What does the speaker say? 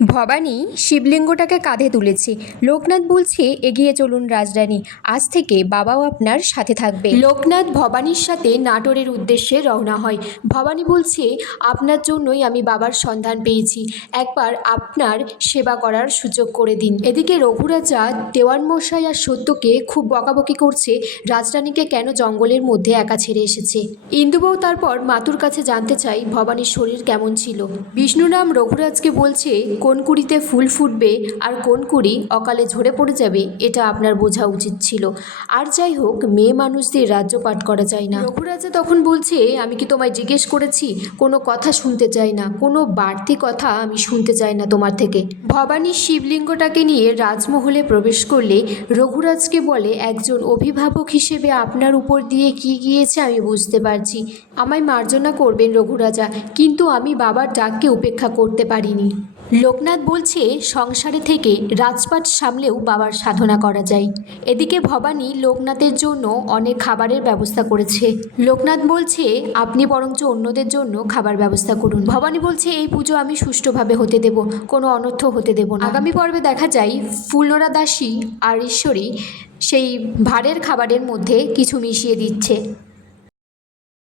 ভবানী শিবলিঙ্গটাকে কাঁধে তুলেছে। লোকনাথ বলছে, এগিয়ে চলুন রাজরানী, আজ থেকে বাবাও আপনার সাথে থাকবে। লোকনাথ ভবানীর সাথে নাটোরের উদ্দেশ্যে রওনা হয়। ভবানী বলছে, আপনার জন্যই আমি বাবার সন্ধান পেয়েছি, একবার আপনার সেবা করার সুযোগ করে দিন। এদিকে রঘুরাজা দেওয়ান মশাই আর সত্যকে খুব বকাবকি করছে, রাজরানীকে কেন জঙ্গলের মধ্যে একা ছেড়ে এসেছে। ইন্দুবউ তারপর মাতুর কাছে জানতে চাই ভবানীর শরীর কেমন ছিল। বিষ্ণুরাম রঘুরাজকে বলছে, কোন কুড়িতে ফুল ফুটবে আর কোন কুড়ি অকালে ঝরে পড়ে যাবে এটা আপনার বোঝা উচিত ছিল। আর যাই হোক, মেয়ে মানুষদের রাজ্যপাট করা যায় না। রঘুরাজা তখন বলছে, আমি কি তোমায় জিজ্ঞেস করেছি? কোনো কথা শুনতে চাই না, কোনো বাড়তি কথা আমি শুনতে চাই না তোমার থেকে। ভবানী শিবলিঙ্গটাকে নিয়ে রাজমহলে প্রবেশ করলে রঘুরাজকে বলে, একজন অভিভাবক হিসেবে আপনার উপর দিয়ে কি গিয়েছে আমি বুঝতে পারছি। আমায় মার্জনা করবেন রঘুরাজা, কিন্তু আমি বাবার ডাককে উপেক্ষা করতে পারিনি। লোকনাথ বলছে, সংসারে থেকে রাজপাট সামলেও বাবার সাধনা করা যায়। এদিকে ভবানী লোকনাথের জন্য অনেক খাবারের ব্যবস্থা করেছে। লোকনাথ বলছে, আপনি বরঞ্চ অন্যদের জন্য খাবার ব্যবস্থা করুন। ভবানী বলছে, এই পুজো আমি সুষ্ঠুভাবে হতে দেব, কোনো অনর্থ হতে দেব না। আগামী পর্বে দেখা যায় ফুলনোরা দাসী আর ঈশ্বরী সেই ভাঁড়ের খাবারের মধ্যে কিছু মিশিয়ে দিচ্ছে।